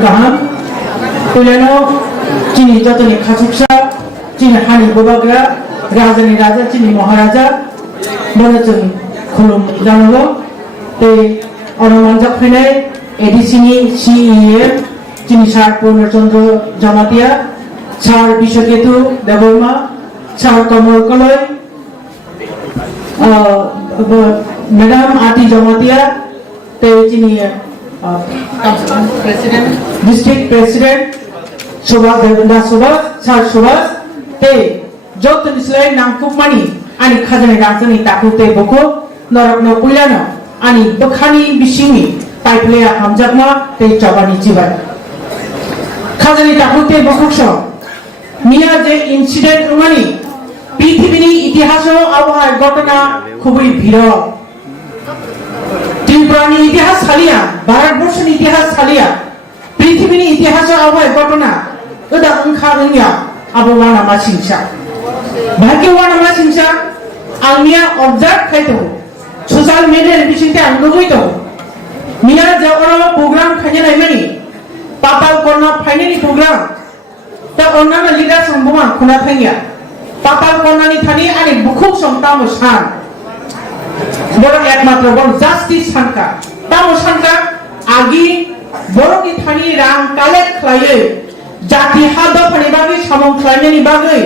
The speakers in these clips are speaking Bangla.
kaham Pulano Cini jatuhnya khasuksa Cini hani bobagra Raja ni raja Cini maharaja Boleh khulum janogo Te orang manjak finai edisini CEF Cini Sar Purnachandra Jamatia Sar Bishoketu Deborma Sar Kamal Kaloi Madam Ati Jamatia Te Cini District President Subhas Devendra Subhas Sar Subhas Te Jotin Islay Nangkup Mani Ani Khazani Rangzani Takute Boko Norakno Pulano Ani Bakhani Bishimi Paiplea Hamjakma Te Chabani Jibai Khazani Takute Boko Shah Mia Je Incident Mani পৃথিবীর ইতিহাস আবহাওয়ার ঘটনা খুবই ভিড় ত্রিপুরার ইতিহাস ছাড়িয়া ভারতবর্ষের ইতিহাস ছাড়িয়া পৃথিবীর ইতিহাস আবহাওয়ার ঘটনা ওটা ওখানিয়া আবহাওয়া নামা সিংসা ভাগ্যওয়া নামা সিংসা আলমিয়া অবজার্ভ খাইতো সোশ্যাল মিডিয়ার বিষয়তে আন্দোলিত মিয়া যে ওরা প্রোগ্রাম খাইয়ে নাইমানি পাতাল কর্ণা ফাইনালি প্রোগ্রাম তা অন্যান্য leader সম্ভবা খোনা Thaiya Patal Konani Thani ani bukhuk som tamosan boro ekmatra boro justice sanka tamosanka agi boro ki thani rang collect khlaye jati hada phani bagi samong khlaye ni bagi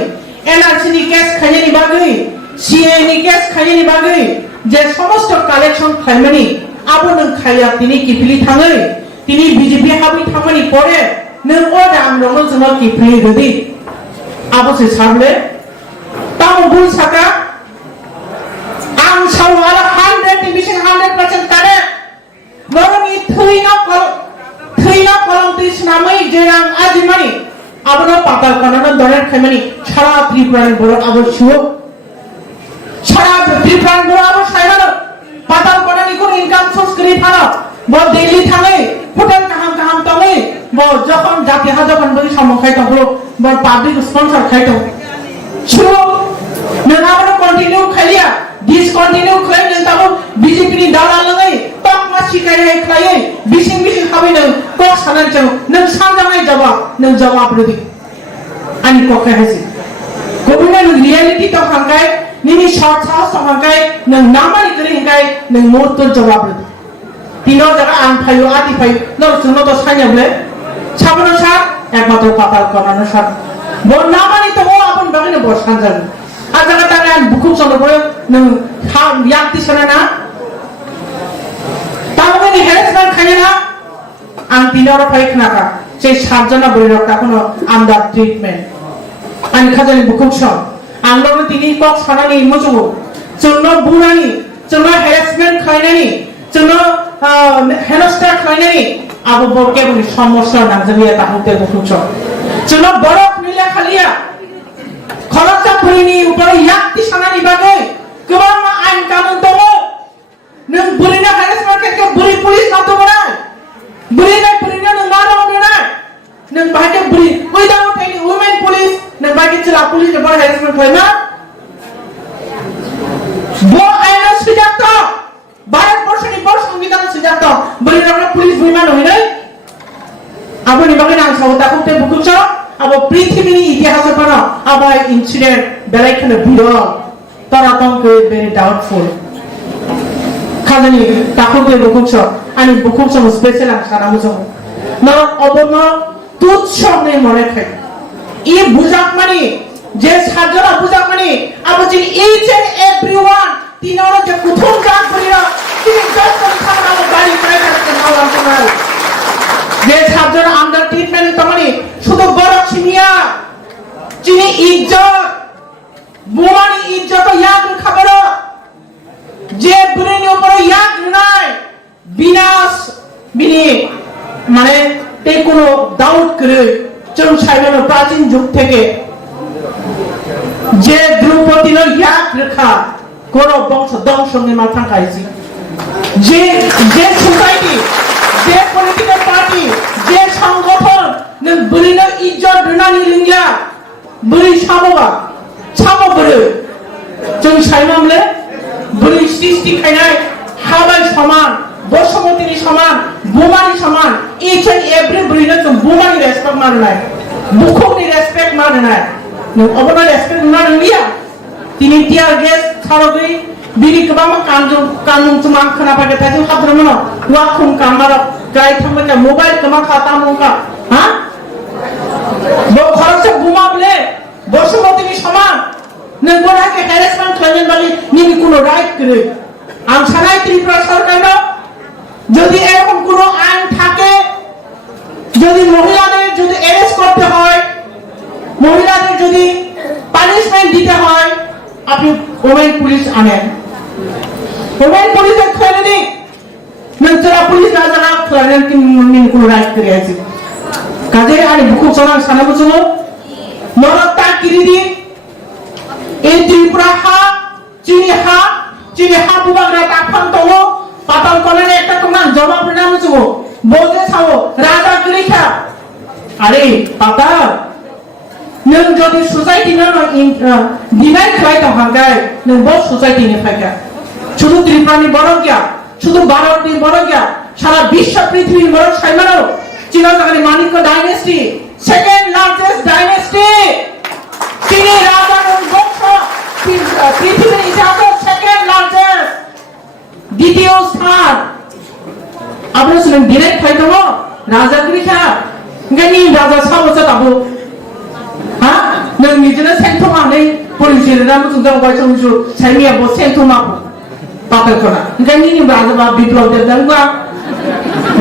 NRC ni case khaye ni bagi CA ni case khaye ni bagi je somosto collection khaymani abo nang khaya tini kipili thangai tini BJP habi thamani pore nang o rang rong jong kipili godi abo se sarle Tamu bul saka ang sawala 100 division 100% kare borong thui na kolong tis namai jerang ajimani abono patal kanana doner khaimani sara tripuran borok abo shuo sara tripuran borok abo sairano patal kanani ko income source kri phano bo daily thangai hotel kaham tangai bo jokhon jati ha jokhon boi samokhai tabo bo public sponsor khaito shuo Nengabana continue khalia discontinue khain nang tabo BJP ni dala langai tok ma sikai hai khlai bising khabai nang ko sanan chang nang sanjangai jawab rudi ani ko khai hasi kobuna nang reality to hangkai nini short house to hangkai nang namani kari hangkai nang murto jawab rudi tino jaga an phayo ati phai nor suno to sanya ble sabano sa ekmatro patal konano sa bo namani to o apun bagine bo sanjan aja katakan buku sama boy neng ham yakti sana na tahu ni harassment kaya na ang tinoro paik naka say sarjana boy rok takono under treatment ani khajani buku sam ang loro tini kok sana ni mojo jono bunani jono harassment kaya ni jono henostar kaya ni abu borke boni সমস্যা না জানিয়ে তাহতে buku sam jono borok nile khalia Khalasa purini upar yakti sanani bagai kebang ma ain kanun tomo neng burina harassment ke buri police na to bana burina neng maro bana neng bahake buri without any women police neng bahake chila police ke bana harassment hoy na bo aina sujakta bharat borsho ni bor সংবিধান sujakta burina police biman hoy nai aboni bagai nang sauta kumte bukucha abo পৃথিবীর ইতিহাসে পড়া আবার ইনসিডেন্ট বেলাইখানে ভিড় তরাতঙ্ক very doubtful খাজানি তাকুতে বুকুছ ani bukuch স্পেশাল সারা মুছো না অবন তুচ্ছ নেই মনে খাই এই বুঝাক মানে যে সাজরা বুঝাক মানে আবো যে each and everyone তিনরা যে প্রথম কাজ করিরা তিনি দশ খানা গাড়ি পাই থাকতে নাও তোমার যে সাজরা আন্ডার ট্রিটমেন্ট তমানি শুধু বড় চিনিয়া চিনি ইজ্জত বোমানি ইজ্জত ইয়াদ খবর যে ব্রেনের উপর ইয়াদ নাই বিনাশ বিনি মানে তে কোনো ডাউট করে চং সাইবের প্রাচীন যুগ থেকে যে দ্রৌপদীর ইয়াদ রেখা কোন বংশ ধ্বংস নির্মাণ থাকাইছি যে সোসাইটি যে পলিটিক্যাল পার্টি যে সংগঠন nang burina izzat runani lingya buri samo buru jong saimamle buri srishti khainai habai saman বর্ষবতীর সমান বোমারি সমান each and every breeder to woman respect marnai bukhong ni respect marnai no obona respect marnia tini tiar gas tharogui bini kebama kanjung cuma khana pakai tadi hadra mana wakum kamera gai thamaka mobile kema khata mongka ha bo kharcha buma bole বসুমতী সমান নগরাকে হ্যারাসমেন্ট খাইলেন বলে নিনি কোনো রাইট করে আম সানাই ত্রিপুরা সরকার যদি এরকম কোনো আইন থাকে যদি মহিলাদের যদি অ্যারেস্ট করতে হয় মহিলাদের যদি পানিশমেন্ট দিতে হয় আপনি ওমেন পুলিশ আনেন ওমেন পুলিশের খেলে দিন নজরা পুলিশ না জানা খেলেন কি নিনি কোনো রাইট করে আছে কাজে আর বুকু চলার সানা বছর Norata kiridi in Tripura ha chini ha buang rata pantomo patal kolen ekta keman jawab pernah musuh boze sawo raja kirika are pata neng jadi society nang dinai khai to hangai neng bos society ni khai শুধু ত্রিপুরা ni বড় গিয়া শুধু ভারত ni বড় গিয়া সারা বিশ্ব পৃথিবীর বড় সাইমানো চীনা জাগানি Manikya dynasty second largest dynasty chini raja bongso পৃথিবীর ইতিহাসে second largest দ্বিতীয় স্থান আপনারা শুনেন ডিরেক্ট খাইতো রাজা কৃষা গানি রাজা সাবসা তাবো হ্যাঁ নং নিজের সেন্টমা নেই পরিচয় রাম সুন্দর গাইছো মুসু সাইমিয়া বো সেন্টমা পাতা করা গানি নি রাজা বা বিপ্লব দেব দাঙ্গা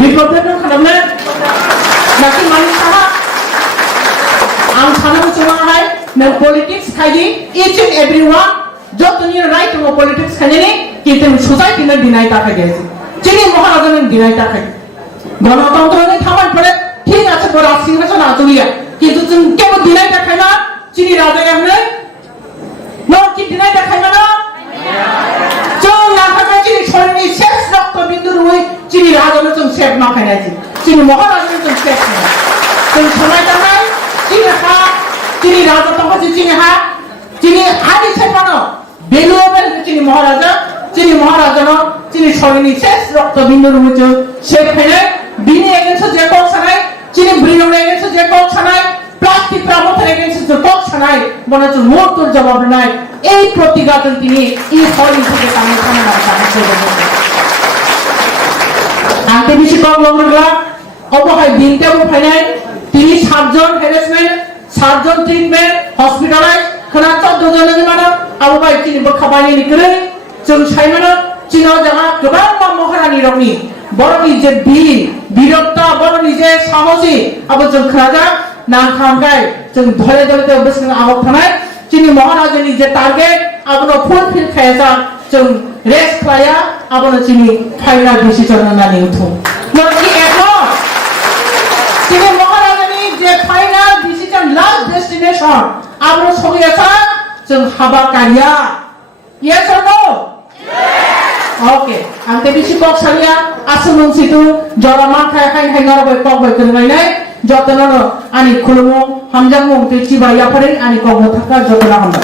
বিপ্লব দেব খালামনে নাকি মানুষ am sana cuma hai na politics khaji each and everyone jot ni right to politics khane ni কিন্তু society na deny ta khaji chini maharaja na deny ta khaji গণতন্ত্র ni থামান পরে ঠিক আছে বড় সিংহাসন আতুলিয়া কিন্তু তুমি কেন deny ta খাই না chini রাজা এমনে no কি deny ta খাই না চল না খাই chini ছড়নি শেষ রক্ত বিন্দু রই chini রাজা না তুমি শেষ না খাই না chini মহারাজা না তুমি শেষ না তুমি সময়টা নাই chini raja tongka chini hari sepano valuable chini maharaja no chini shorini ses rokto bindu rumuchu sekhane bini against je kok sanai chini brinong against je kok sanai plastic pramothar against je kok sanai bonachu mortur jawab nai ei protighatan tini ei hori theke tani khana na ante bishi kok longla obohai dinte bo phainai tini 7 জন harassment 7 জন ট্রিটমেন্ট হসপিটালাইজ খনা 14 জন ni mana abu bai chini bo khabani ni kre जों साइमानो chino jaga gobaं महारानी rokni boroni je birokta boroni je sahosi abo जों khraja nang khamkai जों dhore dhore besing abok thanai chini महाराजनि je target abono fulfill khayasa जों rest khaya abono chini final decision na ni uthu noti ekho chini महाराजनि je final decision last destination abro sogiasa जों haba karya yes or no okay ante bisi kok salia asumung situ jorama khai khai hangar boy kok boy kenai nai jotono ani khulumo hamjang mong te chiba ya pare ani kok thaka jotona hamba